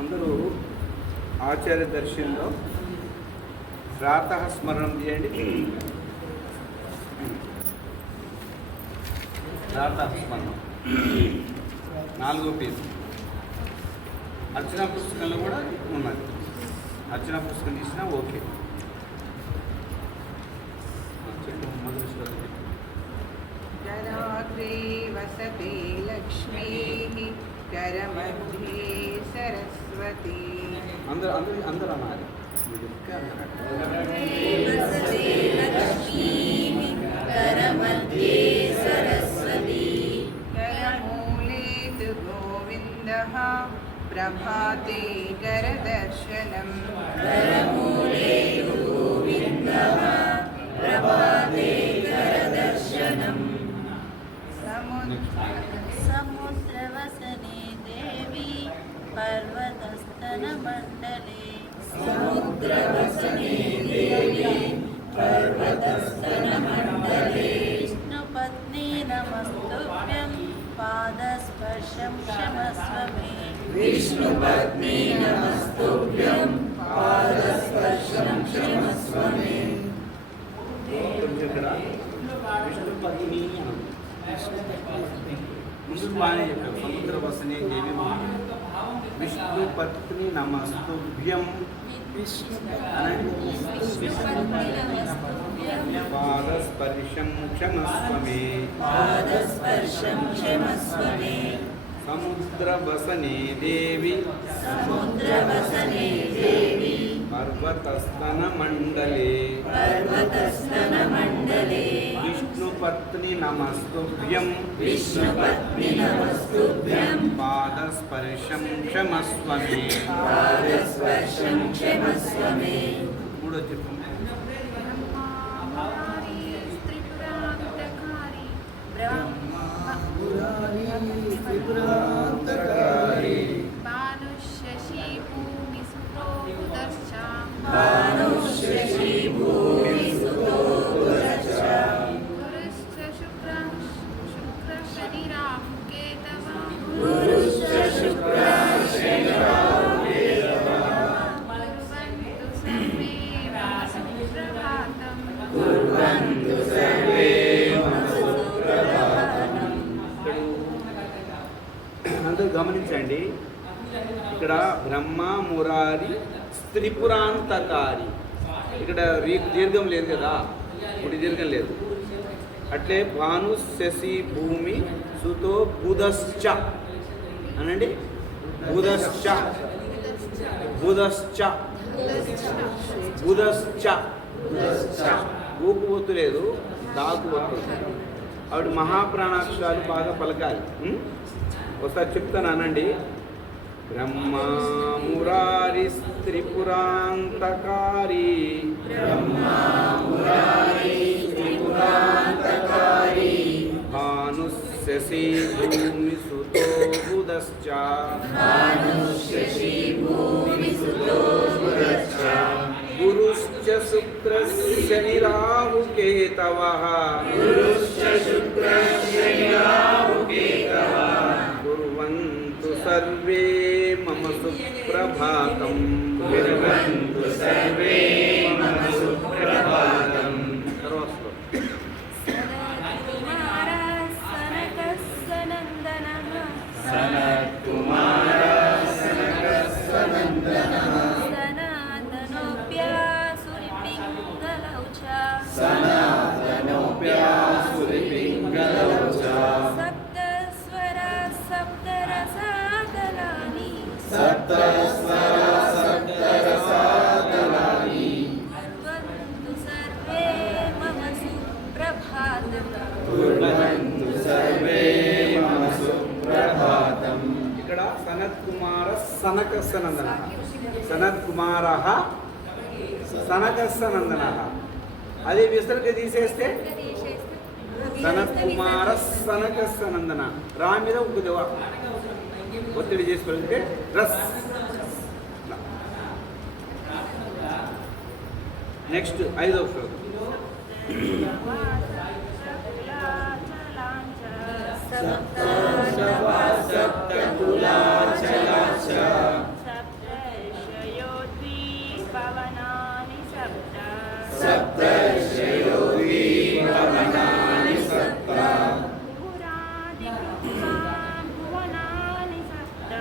అందరూ ఆచార్య దర్శనంలో ప్రాతః స్మరణం చేయండి. ప్రాతః స్మరణం 4వ పేజీ అర్చనా పుస్తకంలో కూడా ఉన్నది. అర్చనా పుస్తకం తీసినా ఓకే. మొదటి శ్లోకం వసతి లక్ష్మీ కరమధ్యే సరస్వతి. అందరూ అన్నారు. కరమధ్యే సరస్వతి కరమూలే తు గోవిందః ప్రభాతే కరదర్శనం. కరమూలే తు గోవిందః ప్రభాతే కరదర్శనం. సముద్రవసనే దేవి పర్వతస్తన మండలే. సముద్రవసనే దేవి పర్వతస్తన మండలే. విష్ణుపత్ని నమస్తుభ్యం పాదస్పర్శం క్షమస్వ మే. విష్ణుపత్ని నమస్తుభ్యం పాదస్పర్శం క్షమస్వ మే. విష్ణుపత్ని విష్ణు బాగానే చెప్పారు. సముద్ర వసనే దేవి విష్ణుపత్ని నమస్తుభ్యం పాదస్పర్శం క్షమస్వ మే. పాదస్పర్శం క్షమస్వ మే. సముద్రవసనే దేవి సముద్రవసనే దేవి పర్వతస్తన మండలే. పర్వతస్తన మండలే విష్ణుపత్ని నమస్తుభ్యం విష్ణుపత్ని నమస్తుభ్యం పాదస్పర్శం క్షమస్వ మే. పాదస్పర్శం క్షమస్వ మే. మూడో చెప్పు. భానుశశి భూమి సుతో గురుశ్చ శుక్ర శని రాహు కేతవ. కుర్వంతు సర్వే మమ సుప్రభాతం. అందరూ గమనించండి. ఇక్కడ బ్రహ్మ మురారి త్రిపురాంతకారి. ఇక్కడ దీర్ఘం లేదు కదా, ఇప్పుడు దీర్ఘం లేదు. అట్లే భాను శశి భూమి సుతో బుధశ్చ అనండి. బుధశ్చ బుధశ్చ బుధశ్చ ఊకు ఒత్తు లేదు, దాకు ఒత్తు. ఆవిడ మహాప్రాణాక్షరాలు బాగా పలకాలి. ఒకసారి చెప్తాను అనండి. బ్రహ్మ మురారి త్రిపురాంతకారి. భాను శశి భూమి సుతో బుధశ్చ. గురుశ్చ శుక్ర శని రాహు కేతవః. కుర్వంతు సర్వే మమ సుప్రభాతం. సనాతనోప్యాసురి కుర్వంతు సర్వే మమ సుప్రభాతం. ఇక్కడ సనత్కుమార సనకస్య నందన, సనత్కుమార సనకస్య నందన. అది విసర్గ తీసేస్తే సనత్కుమార సనకస్య నందన. రా మీద ఇంకొద్ది ఒత్తిడి చేసుకోవాలంటే రస్. నెక్స్ట్ 5వ శ్లోకం. సప్తకులాచలాచ సప్తర్షయోద్వీపవనాని సప్త. సప్తర్షయోద్వీపవనాని సప్త. భూరాదికృత్వా భువనాని సప్త.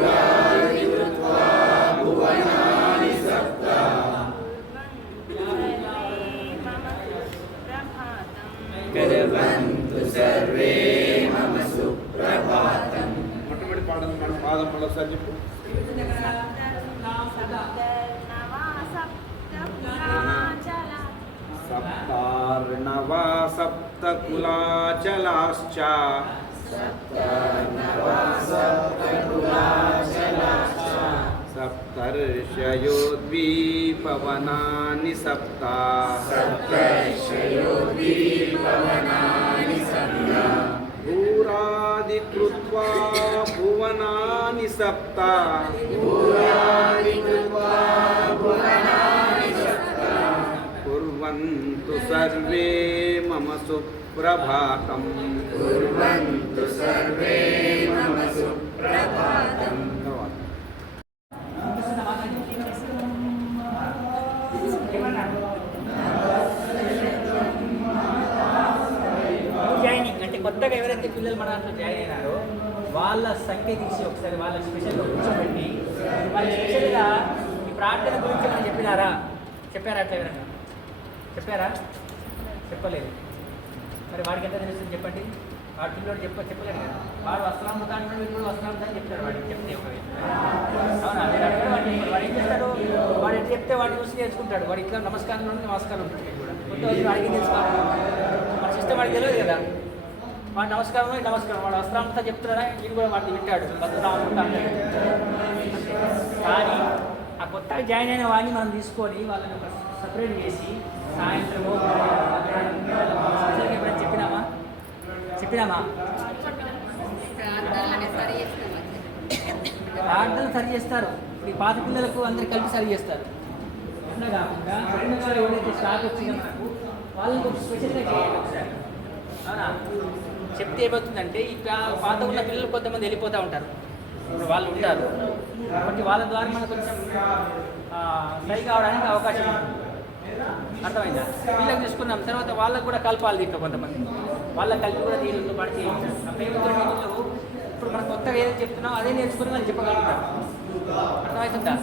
భూరాదికృత్వా భువనాని సప్త. కుర్వంతు సర్వే మమ సుప్రభాతం. మొట్టమొదటి పాదం పాదం మళ్ళీ ఒకసారి చెప్పు. సప్తార్ణవ సప్తకులాచలాశ్చ. సప్తర్షయోద్వీపవనాని సప్త. సప్తర్షయోద్వీపవనాని సప్త. భూరాదికృత్వా భువనాని సప్త. భూరాదికృత్వా భువనాని సప్త. కుర్వంతు సర్వే మమ సుప్రభాతం. కుర్వంతు సర్వే మమ సుప్రభాతం. తర్వాత జాయినింగ్ అంటే కొత్తగా ఎవరైతే పిల్లలు మన దాంట్లో జాయిన్ అయినారో వాళ్ళ సంఖ్య తీసి ఒకసారి వాళ్ళ స్పెషల్గా కూర్చోబెట్టి వాళ్ళు స్పెషల్గా ఈ ప్రార్థన గురించి మనం చెప్పారా అట్లా ఎవరైనా చెప్పారా? చెప్పలేదు. మరి వాడికి ఎంత తెలుస్తుంది చెప్పండి. వాడి పిల్లడు చెప్పలేడు కదా. వాడు వస్త్రాముతా అంటే వీడు కూడా వస్త్రాముతా అని చెప్తాడు. వాడికి చెప్తే ఒక అవునా మీరు అడగడం వాడు ఏం చేస్తాడు? వాడు ఎట్లా చెప్తే వాడిని చూసి నేర్చుకుంటాడు. వాడు ఇట్లా నమస్కారం ఉంటాడు కూడా కొత్త వాడికి తెలుసుకోవాలి. మన సిస్టమ్ వాడికి తెలియదు కదా. వాడు నమస్కారం వాడు వస్త్రాముతా చెప్తున్నాడా వీడు కూడా వాడిని వింటాడు. వస్త్రాముతా అంటాడు. కానీ ఆ కొత్తగా జాయిన్ అయిన వాడిని మనం తీసుకొని వాళ్ళని ఒక సపరేట్ చేసి సాయంత్రము ఎప్పుడైనా చెప్పినామా ప్రార్థనలు సరి చేస్తారు. ఈ పాత పిల్లలకు అందరు కలిపి సరి చేస్తారు. అట్లా కాకుండా వాళ్ళు ఎవరైతే స్టాక్ వచ్చిందో మనకు వాళ్ళకి ఒక స్పెషల్గా చేయాలి ఒకసారి. అవునా? చెప్తే ఏమవుతుందంటే ఈ పాత ఉన్న పిల్లలు కొంతమంది వెళ్ళిపోతూ ఉంటారు. ఇప్పుడు వాళ్ళు ఉంటారు కాబట్టి వాళ్ళ ద్వారా మనకు కొంచెం సరి కావడానికి అవకాశం ఉంటుంది. అర్థమైందా? వీళ్ళకి తీసుకున్నాం తర్వాత వాళ్ళకు కూడా కలపాలి. దీంట్లో కొంతమంది వాళ్ళకి కలిపి కూడా దీనితో పాటు చేయించారు. అప్పుడు ఏమవుతుంది వీళ్ళు ఇప్పుడు మనం కొత్తగా ఏదైతే చెప్తున్నామో అదే నేర్చుకుని మనం చెప్పగలుగుతాం. అర్థమవుతుందా?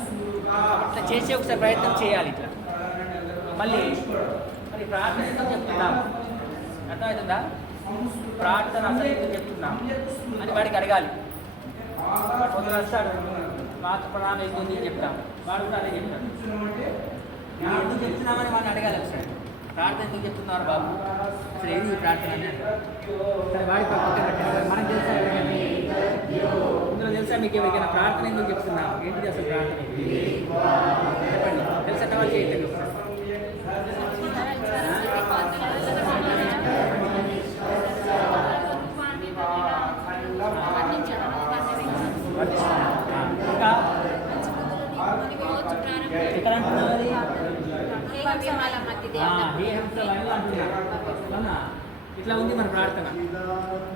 అట్లా చేసే ఒకసారి ప్రయత్నం చేయాలి. ఇట్లా మళ్ళీ మరి ప్రార్థన ఎందుకు చెప్తున్నాం? అర్థమవుతుందా? ప్రార్థన అసలు ఎందుకు చెప్తున్నాం అని వాడికి అడగాలి. కొందరు వస్తాడు మాకు ప్రాణం ఎందుకు చెప్తాం, వాడు కూడా అదే చెప్తాడు. మీరు ఎందుకు చెప్తున్నామని వాడిని అడగాలి. ఒకసారి ప్రార్థన ఎందుకు చెప్తున్నారు బాబు, అసలు ఏది ఈ ప్రార్థన అని సరే వాడికి మనకు తెలుసా? ఇందులో తెలుసా మీకు ఎవరికైనా ప్రార్థన ఎందుకు చెప్తున్నాం? ఏంటిది అసలు ప్రార్థన? చెప్పండి. తెలుసా? వాళ్ళు చేయండి ఒకసారి. ఇంకా ఎక్కడ అంటున్నారు? ఇట్లా ఉంది మన ప్రార్థన.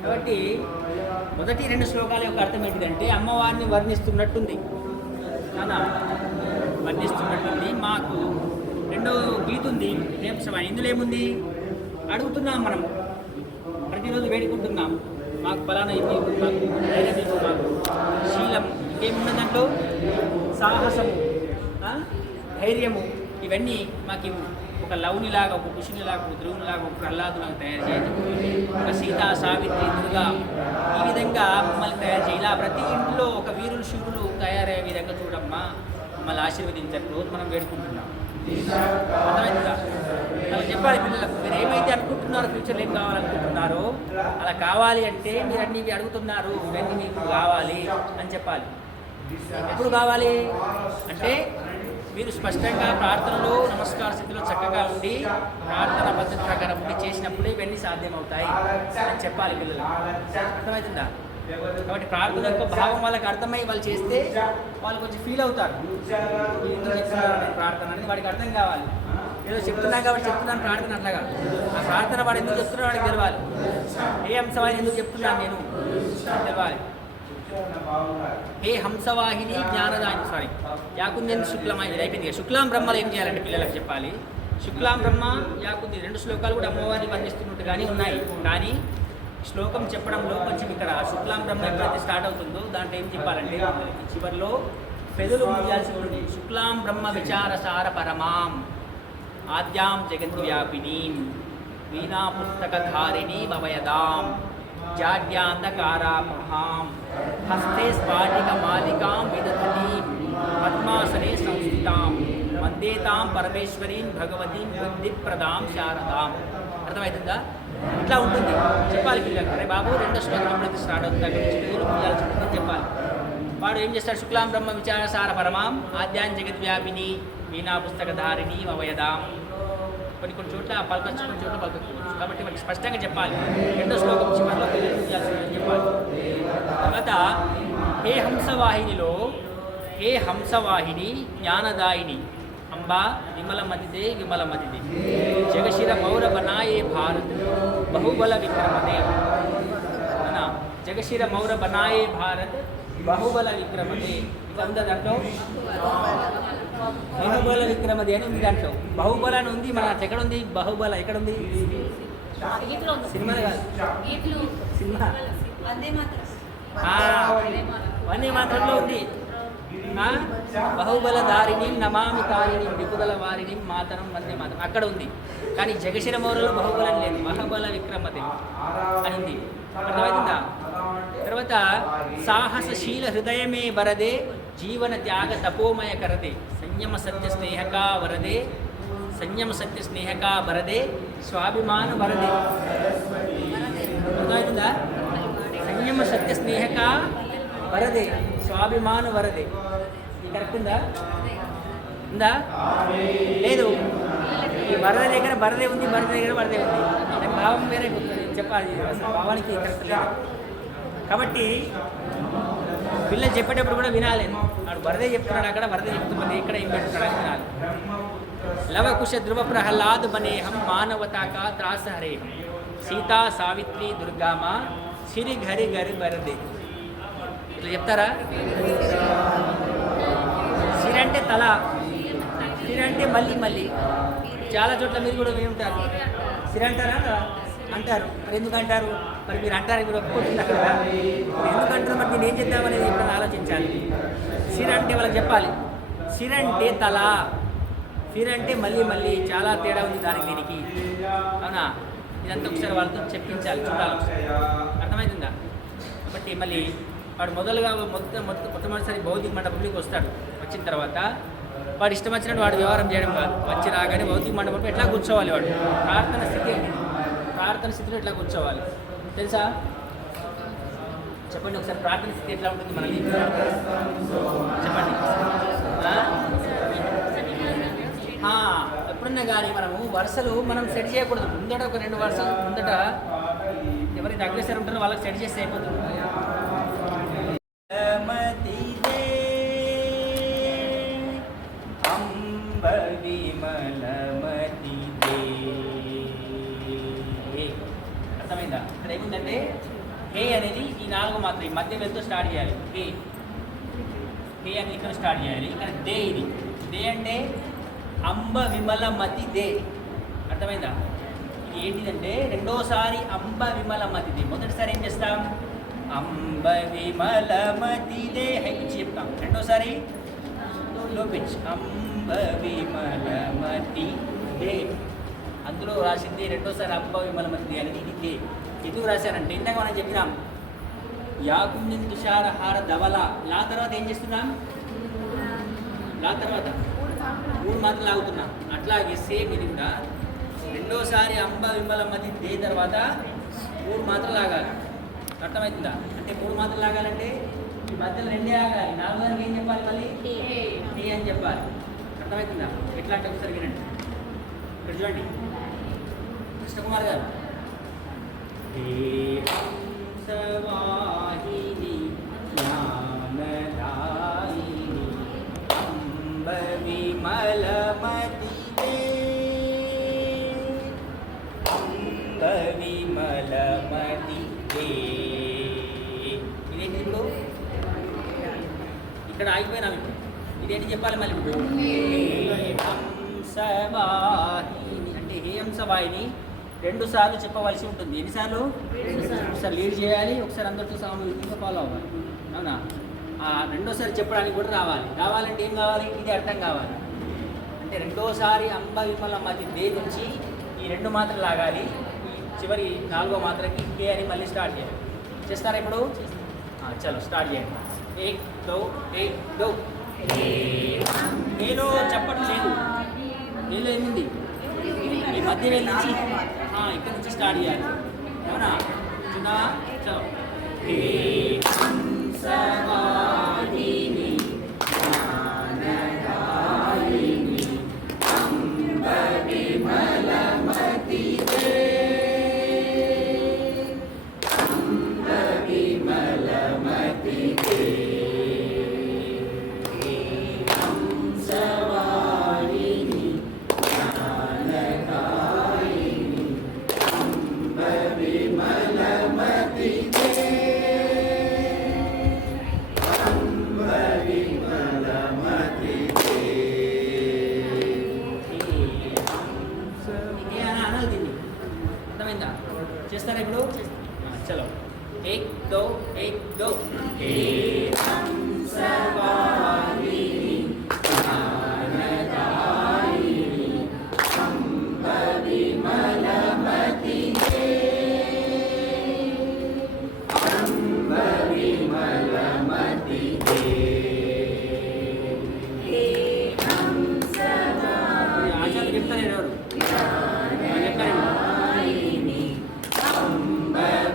కాబట్టి మొదటి 2 శ్లోకాల యొక్క అర్థం ఏంటిదంటే అమ్మవారిని వర్ణిస్తున్నట్టుంది. అవునా? వర్ణిస్తున్నట్టుంది. మాకు రెండో గీత ఉంది ప్రేమ. ఇందులో ఏముంది? అడుగుతున్నాం మనం, ప్రతిరోజు వేడుకుంటున్నాం మాకు ఫలానా ఇది, మాకు ధైర్యం, మాకు శీలం, ఇంకేమున్న దాంట్లో సాహసము, ధైర్యము, ఇవన్నీ మాకు ఒక లవునిలాగా, ఒక కుషినిలాగా, ఒక ధ్రువునిలాగా, ఒక ప్రహ్లాదులాగా తయారు చేయాలి. ఒక సీతా, సావిత్రి, దుర్గా ఈ విధంగా మమ్మల్ని తయారు చేయాలి. ఇలా ప్రతి ఇంట్లో ఒక వీరులు శివులు తయారయ్యే విధంగా చూడమ్మా, మమ్మల్ని ఆశీర్వదించారు. రోజు మనం వేడుకుంటున్నాం. అర్థమైందా? అలా చెప్పాలి పిల్లలకు. మీరు ఏమైతే అనుకుంటున్నారో ఫ్యూచర్లో ఏం కావాలనుకుంటున్నారో అలా కావాలి అంటే మీరు అన్ని ఇవి అడుగుతున్నారు, ఇవన్నీ మీకు కావాలి అని చెప్పాలి. ఎప్పుడు కావాలి అంటే మీరు స్పష్టంగా ప్రార్థనలో నమస్కార స్థితిలో చక్కగా ఉండి ప్రార్థన పద్ధతి ప్రకారం ఉండి చేసినప్పుడే ఇవన్నీ సాధ్యమవుతాయి అని చెప్పాలి పిల్లలు. అర్థమవుతుందా? కాబట్టి ప్రార్థన యొక్క భావం వాళ్ళకి అర్థమై వాళ్ళు చేస్తే వాళ్ళు కొంచెం ఫీల్ అవుతారు. ఎందుకు చెప్తున్నారు నేను ప్రార్థన అనేది వాడికి అర్థం కావాలి. ఏదో చెప్తున్నా కాబట్టి చెప్తున్నాను ప్రార్థన అట్లాగా. ఆ ప్రార్థన వాడు ఎందుకు చెప్తున్నాడు వాడికి తెలవాలి. ఏ అంశవాహిని ఎందుకు చెప్తున్నాను నేను తెలవాలి. హే హంసవాహిని జ్ఞానదాయిని యాకుందేంద్ర శుక్లమా ఇది అయిపోయింది. శుక్లాం బ్రహ్మలు ఏం చేయాలంటే పిల్లలకు చెప్పాలి. శుక్లాం బ్రహ్మ యాకుంది 2 శ్లోకాలు కూడా అమ్మవారిని వర్ణిస్తున్నట్టుగానే ఉన్నాయి. కానీ శ్లోకం చెప్పడంలో కొంచెం ఇక్కడ శుక్లాం బ్రహ్మ ఎప్పుడైతే స్టార్ట్ అవుతుందో దాంట్లో ఏం చెప్పాలంటే చివరిలో పెదవులు మూయాల్సి ఉంటుంది. శుక్లాం బ్రహ్మ విచారసార పరమాం ఆద్యాం జగద్వ్యాపినీం వీణా పుస్తకధారిణీ భవయదాం జాడ్యాంధకారామహాం హస్తే స్ఫాటిక మాలికాం విదధతీం పద్మాసనే సంస్థితాం వందేతాం పరమేశ్వరీం భగవతీం బుద్ధిప్రదాం శారదాం. అర్థమవుతుందా? ఇట్లా ఉంటుంది చెప్పాలి పిల్లలు. అరే బాబు 2వ శ్లోకం ఎప్పుడైతే స్టార్ట్ అవుతుంది అక్కడి నుంచి పేరు ముయ్యాల్సి ఉంటుందని చెప్పాలి. వాడు ఏం చేస్తాడు? శుక్లాం బ్రహ్మ విచారసార పరమాం ఆద్యాం జగద్వ్యాపిని వీణా పుస్తకధారిణి వవయదాం. కొన్ని చోట్ల పలకొచ్చు, కొన్ని చోట్ల పలకొచ్చు. కాబట్టి మనకి స్పష్టంగా చెప్పాలి. 2వ శ్లోకం చివరిలో పేరు ముయ్యాల్సి ఉంటుందని చెప్పాలి. తర్వాత హే హంసవాహినిలో హే హంసవాహిని జ్ఞానదాయిని అంబా విమలమతిదే విమలమతిదే జగశిర మౌర బనాయే భారత్ బహుబల విక్రమదే. జగశిర మౌర బనాయే భారత్ బహుబల విక్రమదే. ఇదంతా దాంట్లో బహుబల విక్రమదే అని ఉంది. దాంట్లో బహుబల అని ఉంది. మన ఎక్కడ ఉంది బహుబల? ఎక్కడ ఉంది? సినిమా కాదు, సినిమా వందే మాత్రంలో ఉంది. బహుబల దారిని నమామి కారిని విపుదల వారిని మాతరం వందే మాతరం అక్కడ ఉంది. కానీ జగశిర మౌరలో బహుబలం లేదు, బహుబల విక్రమతే అని ఉంది. అర్థమవుతుందా? తర్వాత సాహసశీల హృదయమే వరదే జీవన త్యాగ తపోమయ కరదే సంయమ సత్య స్నేహకా వరదే సంయమ సత్య స్నేహకా వరదే స్వాభిమాన వరదే. అర్థమవుతుందా? సంయమ సత్య స్నేహకా వరదే స్వాభిమాన వరదే. ఇది కరెక్ట్ ఉందా? ఉందా? లేదు. ఈ వరద దగ్గర వరదే ఉంది, వరద దగ్గర వరదే ఉంది. దాని భావం వేరే చెప్పాలి. భావానికి కరెక్ట్ లేదు. కాబట్టి పిల్లలు చెప్పేటప్పుడు కూడా వినాలి. వాడు వరదే చెప్తున్నాడు, అక్కడ వరదే చెప్తున్నది, ఇక్కడ ఏం పెడుతున్నాడు వినాలి. లవకుశ ధ్రువ ప్రహ్లాద్ బనేహం మానవతాకా త్రాసహరేహం సీతా సావిత్రి దుర్గామ సిరి ఘరి గరి వరదే. ఇట్లా చెప్తారా? సిర అంటే తల, సిర అంటే మళ్ళీ మళ్ళీ. చాలా చోట్ల మీరు కూడా ఏముంటారు సిర అంటారా? అంటారు. మరి ఎందుకు అంటారు? మరి మీరు అంటారు, మీరు ఒప్పుకుంటున్నారు కదా, ఎందుకు అంటారు? మరి నేను ఏం చేద్దామనేది ఎప్పుడైనా ఆలోచించాలి. సిర అంటే వాళ్ళకి చెప్పాలి. సిర అంటే తల, సిర అంటే మళ్ళీ మళ్ళీ. చాలా తేడా ఉంది దానికి దీనికి. అవునా? ఇదంతా ఒకసారి వాళ్ళతో చెప్పించాలి, చూడాలి. అర్థమవుతుందా? కాబట్టి మళ్ళీ వాడు మొట్టమొదటిసారి భౌతిక మండపంలోకి వస్తాడు. వచ్చిన తర్వాత వాడు ఇష్టం వచ్చినట్టు వాడు వ్యవహారం చేయడం కాదు. వచ్చి రాగానే భౌతిక మండపంలో ఎట్లా కూర్చోవాలి, వాడు ప్రార్థన స్థితి ఏంటి, ప్రార్థన స్థితిలో ఎట్లా కూర్చోవాలి తెలుసా? చెప్పండి ఒకసారి. ప్రార్థన స్థితి ఎట్లా ఉంటుంది మనది చెప్పండి. ఎప్పుడన్నా కానీ మనము వరుసలు మనం సెట్ చేయకూడదు. ముందట ఒక 2 వరుసలు ముందట ఎవరైతే అగ్రెసర్ ఉంటారో వాళ్ళకి సెట్ చేస్తే అయిపోతుంది. అర్థమైందా? ఇక్కడ ఏముందంటే హే అనేది ఈ 4 మాత్రం ఈ మధ్య వెళ్తూ స్టార్ట్ చేయాలి. హే హే అని ఇక్కడ స్టార్ట్ చేయాలి. ఇక్కడ దే, ఇది దే అంటే అంబ విమల మతి దే. అర్థమైందా? ఇది ఏంటిదంటే రెండోసారి అంబ విమల మతి దే. మొదటిసారి ఏం చేస్తాం? అంబ విమల మతి దే హై పిచ్ చెప్తాం. రెండోసారి లో పిచ్ అంబ విమల మతి దే. అందులో రాసింది రెండోసారి అంబ విమల మతి దే అనేది ఇది దే. ఎందుకు రాశారంటే ఇందాక మనం చెప్పినాం యాకుండిన్ తుషారహార ధవల. లా తర్వాత ఏం చేస్తున్నాం? లా తర్వాత 3 మాత్రం లాగుతున్నాం. అట్లాగే సేమ్ ఇది కూడా రెండోసారి అంబ విమల మతి దే తర్వాత 3 మాత్రలు లాగాలి. అర్థమవుతుందా? అంటే 3 మాత్రలు లాగాలంటే ఈ మధ్యలో 2 ఆగాలి. 4 దానికి ఏం చెప్పాలి? మళ్ళీ టీ అని చెప్పాలి. అర్థమవుతుందా? ఎట్లా అంటే ఒకసారి వినండి. ఇక్కడ చూడండి కృష్ణకుమార్ గారు. హంసవాహిని జ్ఞానదాయిని అంబ విమలమతి అంబ విమలమతి ఇదేంటి ఇప్పుడు? ఇక్కడ ఆగిపోయినాం. ఇప్పుడు ఇదేంటి చెప్పాలి మళ్ళీ? హంసవాహిని అంటే హే హంసవాహిని 2 సార్లు చెప్పవలసి ఉంటుంది. ఎన్నిసార్లు? 2 సార్లు లీడ్ చేయాలి, ఒకసారి అందరితో సామూహికంగా ఫాలో అవ్వాలి. అవునా? రెండోసారి చెప్పడానికి కూడా రావాలంటే ఏం కావాలి? ఇది అర్థం కావాలి. అంటే రెండోసారి అంబ విమల మతి దే నుంచి ఈ 2 మాత్రలు లాగాలి. ఈ చివరి 4వ మాత్రకి కే అని మళ్ళీ స్టార్ట్ చేయాలి. చేస్తారా ఇప్పుడు? చలో స్టార్ట్ చేయండి. 1 2 1 2. నేను చెప్పట్లేదు. నేను ఏమింది ఈ మధ్య వెళ్ళి ఇక్కడ నుంచి స్టార్ట్ చేయాలి. అవునా? చిన్న చలో. హంసవాహిని జ్ఞానదాయిని అంబ విమలమతి అంబ విమలమతి హంసవాహిని జ్ఞానదాయిని అంబ విమలమతి చేస్తారా ఇప్పుడు? చలో 1 2 1 2. హంసవాహిని జ్ఞానదాయిని అంబ విమలమతి అంబ విమలమతి ఆచార్యులు చెప్తారు ఎవరు? చెప్తారు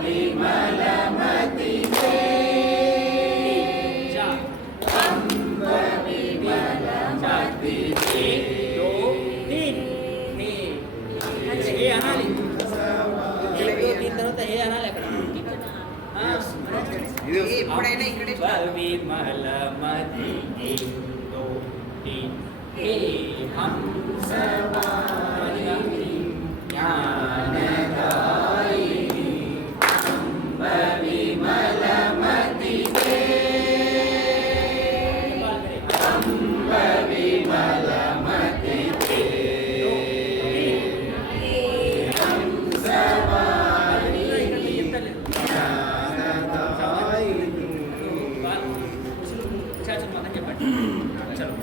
విమలమతి అంబ విమలమతి 1 2 3 ఏ అనాలి. 1 2 3 తర్వాత ఏ అనాలి. అక్కడ ఎప్పుడైనా ఇక్కడే విమలమతి 1 2 3 హంసవాహిని జ్ఞానదాయిని అంబ విమలమతి అంబ విమలమతి హంసవాహిని జ్ఞానదాయిని. చెప్పండి. చలో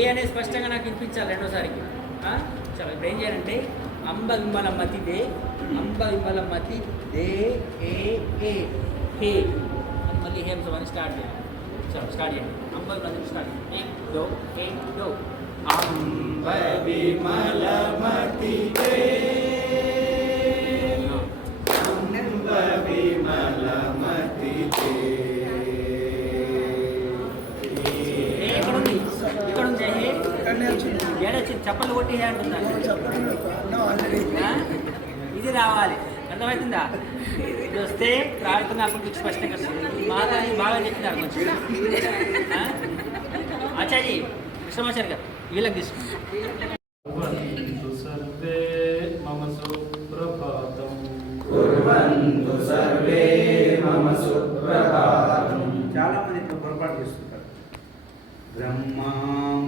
ఏ అనేది స్పష్టంగా నాకు వినిపించాలి రెండోసారికి. చలో ఇప్పుడు ఏం చేయాలంటే అంబ విమలమతి దే అంబ విమలమతి దే ఏ ఏ హే అని మళ్ళీ హేమ్స్ అని స్టార్ట్ చేయాలి. చలో స్టార్ట్ చేయండి. అంబ విమలమతి స్టార్ట్ 1 2 1 2. అంబ విమలమతి దే అంబ విమలమతి దే. ఎక్కడుంది? ఇక్కడ ఉంది. ఏడొచ్చింది? చప్పలు కొట్టి అంటుందా? ఇది రావాలి. అర్థమవుతుందా? ఇది వస్తే ప్రార్థన అప్పుడు స్పష్టంగా వస్తుంది. బాగా చెప్తున్నారు కొంచెం. ఆచార్య కృష్ణమాచారి గారు వీళ్ళకి తీసుకుంటాం. సర్వే మమ సుప్రభాతం కుర్వంతు సర్వే మమ సుప్రభాతం. చాలా మంది ఇట్లా పొరపాటు చేస్తుంటారు. బ్రహ్మా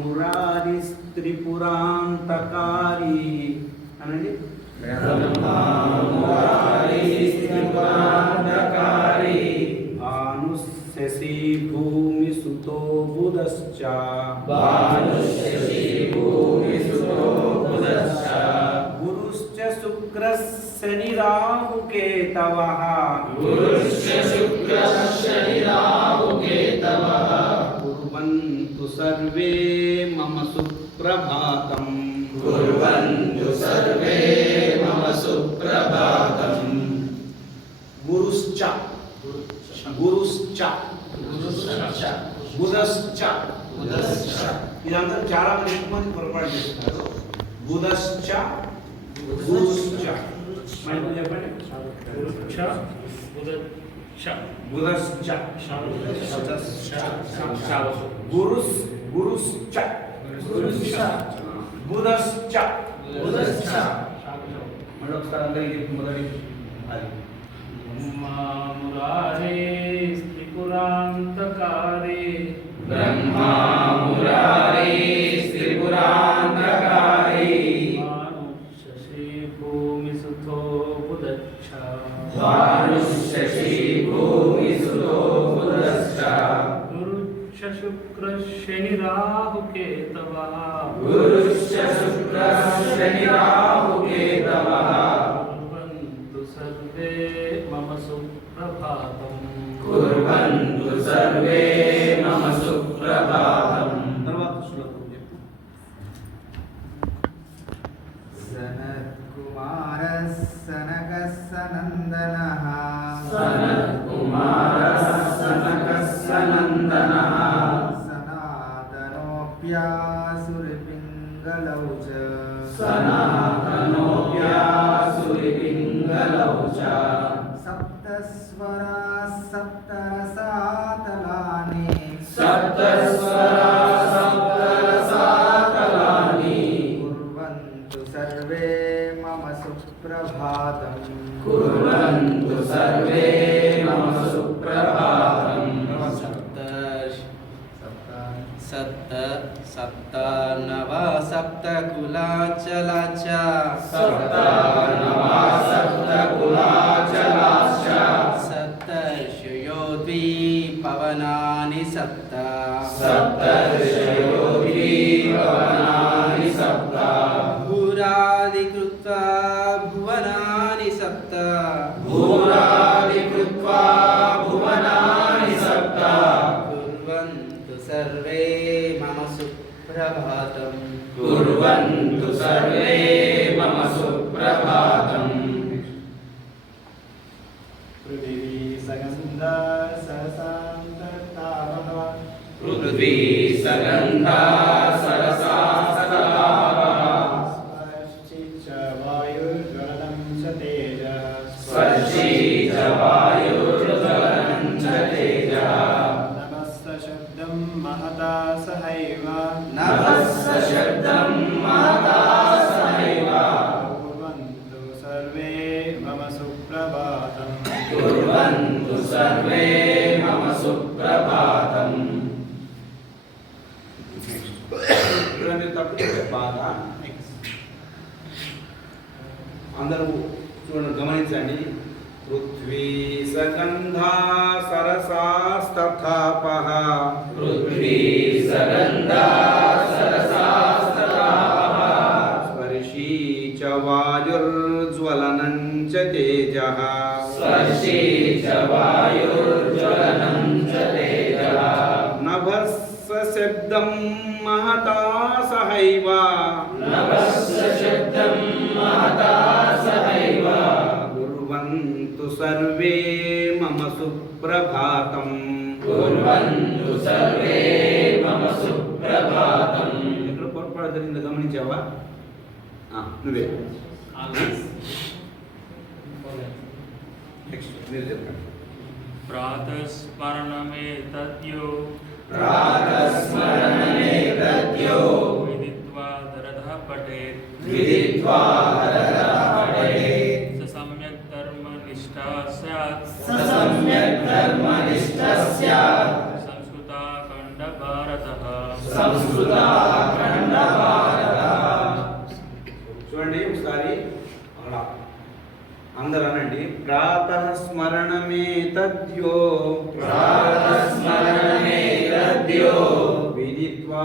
మురారిస్త్రిపురాంతకారి అనండి. బ్రహ్మా మురారిస్త్రిపురాంతకారి భానుశశి భూమి సుతో బుధశ్చ భానుశశి భూమి సుతో బుధశ్చ గురుశ్చ శుక్రః శని రాహు కేతవః గురుశ్చ శుక్రః శని రాహు కేతవః కుర్వంతు సర్వే మమ సుప్రభాతం కుర్వంతు సర్వే గురుశ్చ బుధశ్చ ఇదంతా చాలా మంది ఎక్కువ మంది పొరపాటు చేస్తున్నారు. బుధశ్చ గురుశ్చ మళ్ళీ చెప్పండి. గురుశ్చ బుధశ్చ బుధశ్చ గురుశ్చ గురుశ్చ బుధశ్చ మళ్ళీ ఒకసారి అందరికీ మొదటి అది మురారే త్రిపురాంతకారే బ్రహ్మా మురారే త్రిపురాంతకారే శశి భూమి సుతో బుధశ్చ భానుశశి భూమి సుతో బుధశ్చ గురుశ్చ శుక్ర శని రాహు కేతవః గురుశ్చ శుక్ర శని రాహు కేతవః కుర్వంతు సర్వే మమ సుప్రభాతం కుర్వంతు సర్వే మమ సుప్రభాతం. తర్వాత శ్లోకం చెప్పు. సనత్కుమారः సనకः సనందనः సనత్కుమారः సనకः సనందనः సనాతనోऽప్యాసురపింగళౌ చ సనాతనోऽప్యాసురపింగళౌ చ సప్తస్వరాः సప్తరసాతలాని సప్తస్వరాः సప్తరసాతలాని కుర్వంతు సర్వే మమ సుప్రభాతం కుర్వంతు సర్వే మమ సుప్రభాతం. सप्त सप्त नव सप्तकुलाचलाच सप्त नव सप्तकुलाचलाश्च सप्तर्षयो द्विपवनानि सप्त सप्तर्षयो द्विपवनानि सप्त भूरादिकृत्वा भुवनानि सप्त भूरादिकृत्वा भुवनानि सप्त कुर्वन्तु सर्वे मम सुप्रभातम् कुर्वन्तु सर्वे मम सुप्रभातम्. पृथिवी सगन्धा सरसान्तर्तापः पृथ्वी सगन्धा सरसास्ततापः स्पर्शी च वायुर्ज्वलनं च तेजः स्पर्शी च वायुर्ज्वलनं च तेजः नभस्य शब्दं महता सहैव नभस्य शब्दं महता सहैव कुर्वन्तु सर्वे मम सुप्रभातम् कुर्वन्तु सर्वे मम सुप्रभातम्. ఇక్కడ మీరు తప్పు బాగా అందరూ చూడండి, గమనించండి. పృథ్వీ సగంధా సరసాస్తథాపః पृथ्वी सगन्धा सरसास्ततापः స్పర్శీ చ వాయుర్జ్వలనం చ తేజః स्पर्शी च वायुर्ज्वलनं च तेजः నభస్స శబ్దం మహతా సహైవ नभस्य शब्दं महता सहैव కుర్వంతు సర్వే మమ సుప్రభాతం. कुर्वन्तु सर्वे मम सुप्रभातम्. ఎక్కడ పొరపాటు జరిగిందో గమనించావా? నువ్వే నెక్స్ట్ మీరు చెప్పండి. प्रातस्मरणमेतद्यो प्रातस्मरणमेतद्यो विदित्वा दरदः पठेत् विदित्वा हरः पठेत् स सम्यक् कर्मनिष्ठा स्यात् सम्यक् धर्मनिष्ठः स्यात् संस्कृताखण्डभारतः संस्कृताखण्डभारतः. చూడండి ఒకసారి అక్కడ అందరూ అనండి. ప్రాతః స్మరణమే తద్యో प्रातस्मरणमेतद्यो విదిత్వా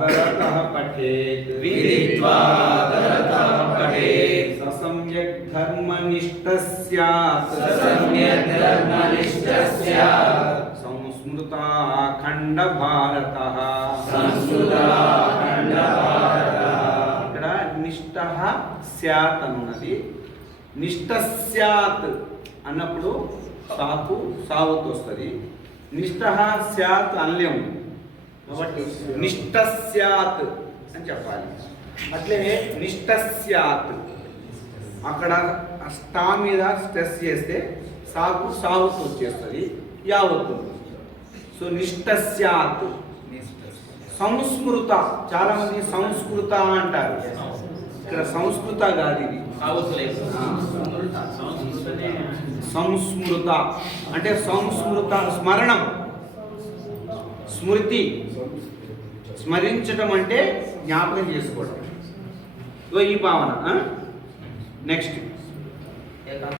దరతః పఠేత్ विदित्वा दरतः पठेत् ససమ్యక్ ధర్మనిష్టः స్యాత్ सम्यक् धर्मनिष्ठः स्यात् సంస్మృతాఖండ భారతః. संस्कृताखण्डभारतः. ఇక్కడ నిష్టః స్యాత్ అన్నది. నిష్ట స్యాత్ అన్నప్పుడు సాకు సావత్ వస్తుంది. నిష్ఠ స్యాత్ అనలేము కాబట్టి నిష్ఠ స్యాత్ అని చెప్పాలి. అట్లే నిష్ఠ స్యాత్ అక్కడ స్టా మీద స్ట్రెస్ చేస్తే సాకు సావత్ వచ్చేస్తుంది, యావత్తు. సో నిష్ఠ స్యాత్. సంస్మృత, చాలా మంది సంస్కృత అంటారు, ఇక్కడ సంస్కృత కాదు ఇది. సంస్మృత అంటే సంస్మృత స్మరణం, స్మృతి, స్మరించటం అంటే జ్ఞాపకం చేసుకోవడం. ఈ భావన. నెక్స్ట్